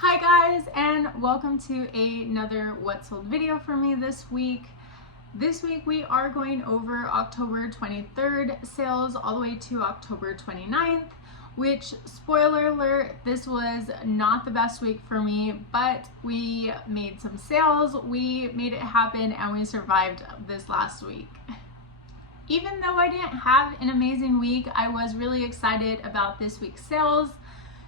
Hi guys, and welcome to another What Sold video for me this week. This week we are going over October 23rd sales all the way to October 29th, which, spoiler alert, this was not the best week for me, but we made some sales, we made it happen, and we survived this last week. Even though I didn't have an amazing week, I was really excited about this week's sales,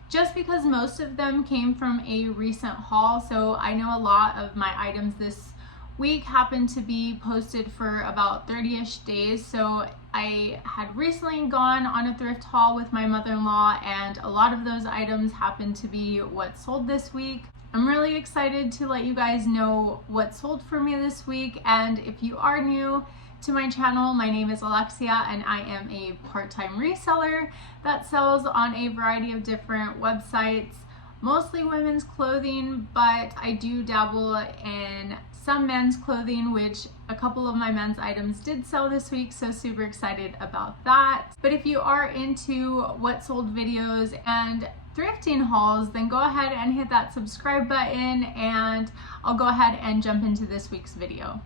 just because most of them came from a recent haul. So I know a lot of my items this week happened to be posted for about 30-ish days. So I had recently gone on a thrift haul with my mother-in-law, and a lot of those items happened to be what sold this week. I'm really excited to let you guys know what sold for me this week. And if you are new to my channel, my name is Alexia, and I am a part-time reseller that sells on a variety of different websites, mostly women's clothing, but I do dabble in some men's clothing, which a couple of my men's items did sell this week, so super excited about that. But if you are into what sold videos and thrifting hauls, then go ahead and hit that subscribe button, and I'll go ahead and jump into this week's video.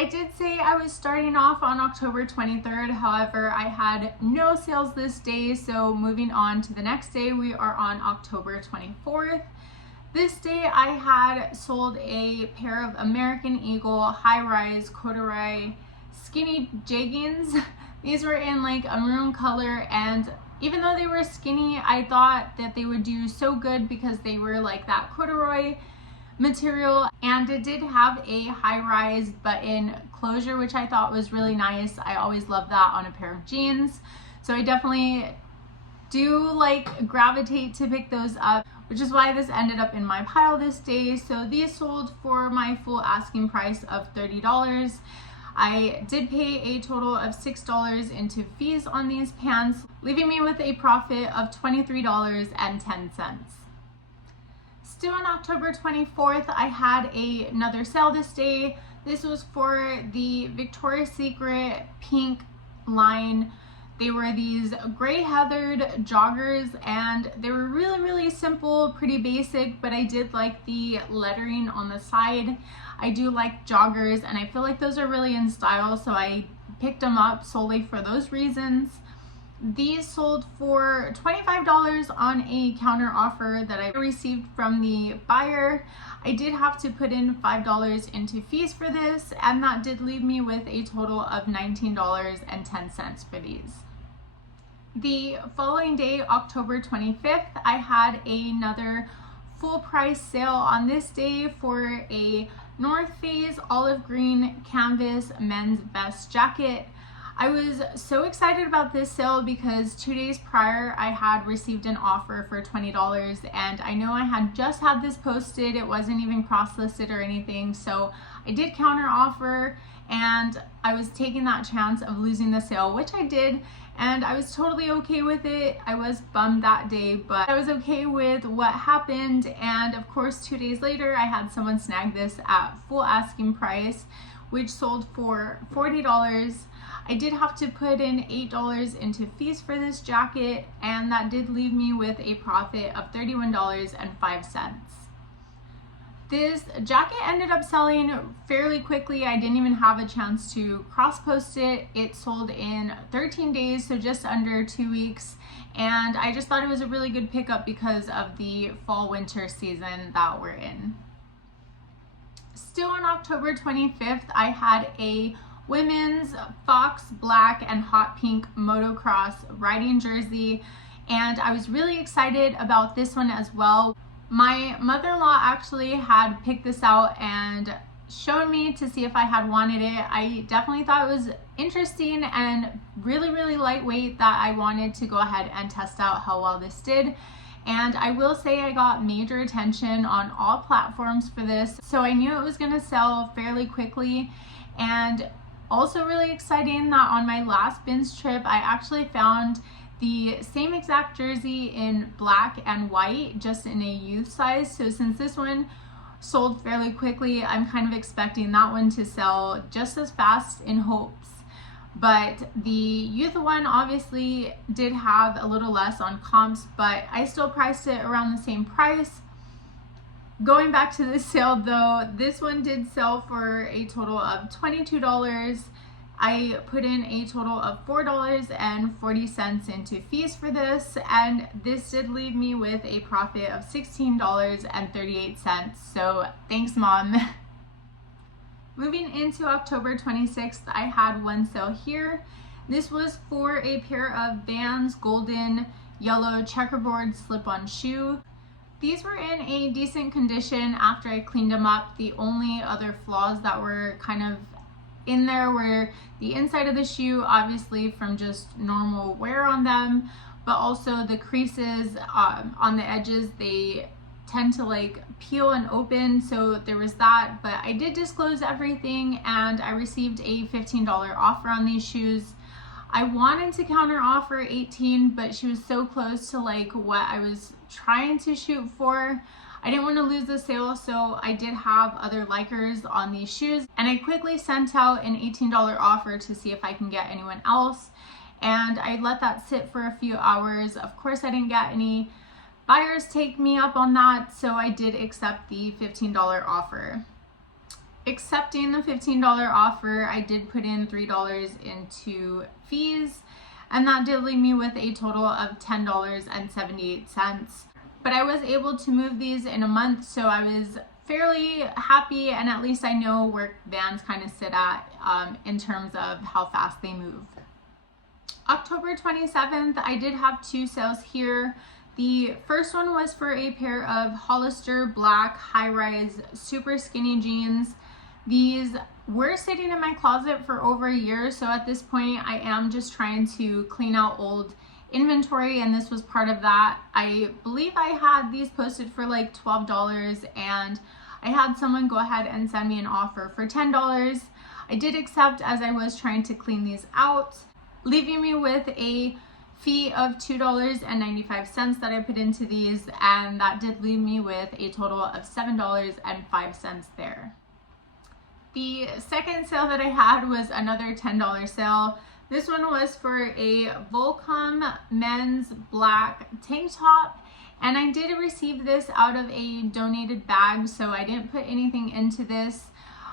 I did say I was starting off on October 23rd, however, I had no sales this day, so moving on to the next day, we are on October 24th. This day I had sold a pair of American Eagle high-rise corduroy skinny jeggings. These were in like a maroon color, and even though they were skinny, I thought that they would do so good because they were like that corduroy material, and it did have a high-rise button closure, which I thought was really nice. I always love that on a pair of jeans, so I definitely do like gravitate to pick those up, which is why this ended up in my pile this day. So these sold for my full asking price of $30. I did pay a total of $6 into fees on these pants, leaving me with a profit of $23.10. Still on October 24th, I had another sale this day. This was for the Victoria's Secret pink line. They were these gray heathered joggers, and they were really simple, pretty basic, but I did like the lettering on the side. I do like joggers, and I feel like those are really in style, so I picked them up solely for those reasons. These sold for $25 on a counter offer that I received from the buyer. I did have to put in $5 into fees for this, and that did leave me with a total of $19.10 for these. The following day, October 25th, I had another full price sale on this day for a North Face olive green canvas men's vest jacket. I was so excited about this sale because 2 days prior I had received an offer for $20, and I know I had just had this posted. It wasn't even cross-listed or anything, so I did counter offer, and I was taking that chance of losing the sale, which I did, and I was totally okay with it. I was bummed that day, but I was okay with what happened. And of course, 2 days later I had someone snag this at full asking price, which sold for $40. I did have to put in $8 into fees for this jacket, and that did leave me with a profit of $31.05. This jacket ended up selling fairly quickly. I didn't even have a chance to cross-post it. It sold in 13 days, so just under 2 weeks, and I just thought it was a really good pickup because of the fall-winter season that we're in. Still on October 25th, I had a women's fox black and hot pink motocross riding jersey, and I was really excited about this one as well. My mother-in-law actually had picked this out and showed me to see if I had wanted it. I definitely thought it was interesting and really lightweight, that I wanted to go ahead and test out how well this did. And I will say I got major attention on all platforms for this, so I knew it was going to sell fairly quickly. And also really exciting that on my last bins trip, I actually found the same exact jersey in black and white, just in a youth size. So since this one sold fairly quickly, I'm kind of expecting that one to sell just as fast, in hopes. but the youth one obviously did have a little less on comps, but I still priced it around the same price. Going back to the sale though, this one did sell for a total of $22. I put in a total of $4.40 into fees for this, and this did leave me with a profit of $16.38. So thanks, Mom. Moving into October 26th, I had one sale here. This was for a pair of Vans golden yellow checkerboard slip-on shoe. These were in a decent condition after I cleaned them up. The only other flaws that were kind of in there were the inside of the shoe, obviously from just normal wear on them, but also the creases on the edges, they tend to like peel and open, so there was that. But I did disclose everything, and I received a $15 offer on these shoes. I wanted to counter offer 18, but she was so close to like what I was trying to shoot for. I didn't want to lose the sale, so I did have other likers on these shoes, and I quickly sent out an $18 offer to see if I can get anyone else, and I let that sit for a few hours. Of course, I didn't get any buyers take me up on that, so I did accept the $15 offer. Accepting the $15 offer, I did put in $3 into fees, and that did leave me with a total of $10.78. But I was able to move these in a month, so I was fairly happy, and at least I know where Vans kind of sit at in terms of how fast they move. October 27th, I did have two sales here. The first one was for a pair of Hollister black high-rise super skinny jeans. These were sitting in my closet for over a year, so at this point I am just trying to clean out old inventory, and this was part of that. I believe I had these posted for like $12, and I had someone go ahead and send me an offer for $10. I did accept as I was trying to clean these out, leaving me with a fee of $2.95 that I put into these, and that did leave me with a total of $7.05 there. The second sale that I had was another $10 sale. This one was for a Volcom men's black tank top, and I did receive this out of a donated bag, so I didn't put anything into this.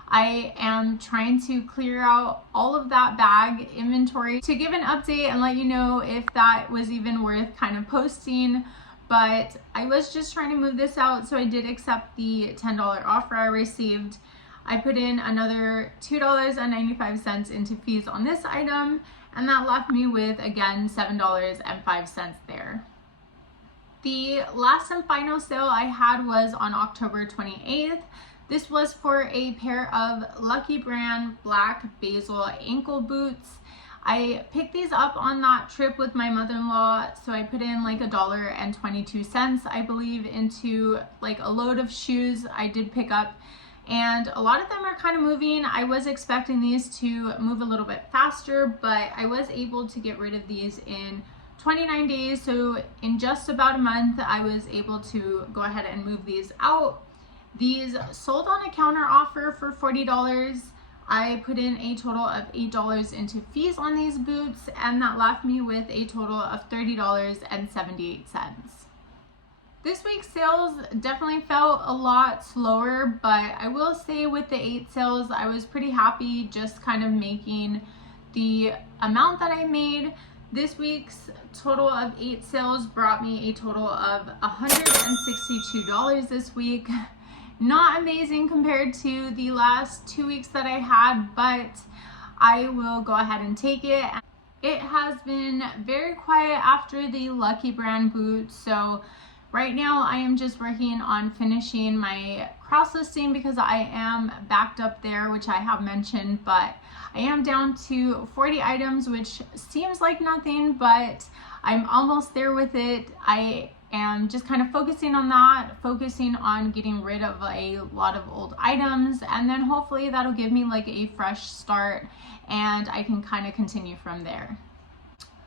I am trying to clear out all of that bag inventory to give an update and let you know if that was even worth kind of posting, but I was just trying to move this out, so I did accept the $10 offer I received. I put in another $2.95 into fees on this item, and that left me with, again, $7.05 there. The last and final sale I had was on October 28th. This was for a pair of Lucky Brand black basil ankle boots. I picked these up on that trip with my mother-in-law, so I put in like $1.22, I believe, into like a load of shoes I did pick up, and a lot of them are kind of moving. I was expecting these to move a little bit faster, but I was able to get rid of these in 29 days, so in just about a month I was able to go ahead and move these out. These sold on a counter offer for $40. I put in a total of $8 into fees on these boots, and that left me with a total of $30.78. This week's sales definitely felt a lot slower, but I will say with the 8 sales, I was pretty happy just kind of making the amount that I made. This week's total of 8 sales brought me a total of $162 this week. Not amazing compared to the last 2 weeks that I had, but I will go ahead and take it. It has been very quiet after the Lucky Brand boot, so right now I am just working on finishing my cross listing because I am backed up there, which I have mentioned, but I am down to 40 items, which seems like nothing, but I'm almost there with it. I am just kind of focusing on that, focusing on getting rid of a lot of old items, and then hopefully that'll give me like a fresh start and I can kind of continue from there.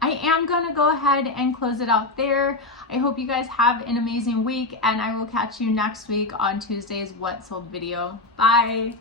I am going to go ahead and close it out there. I hope you guys have an amazing week, and I will catch you next week on Tuesday's What Sold video. Bye!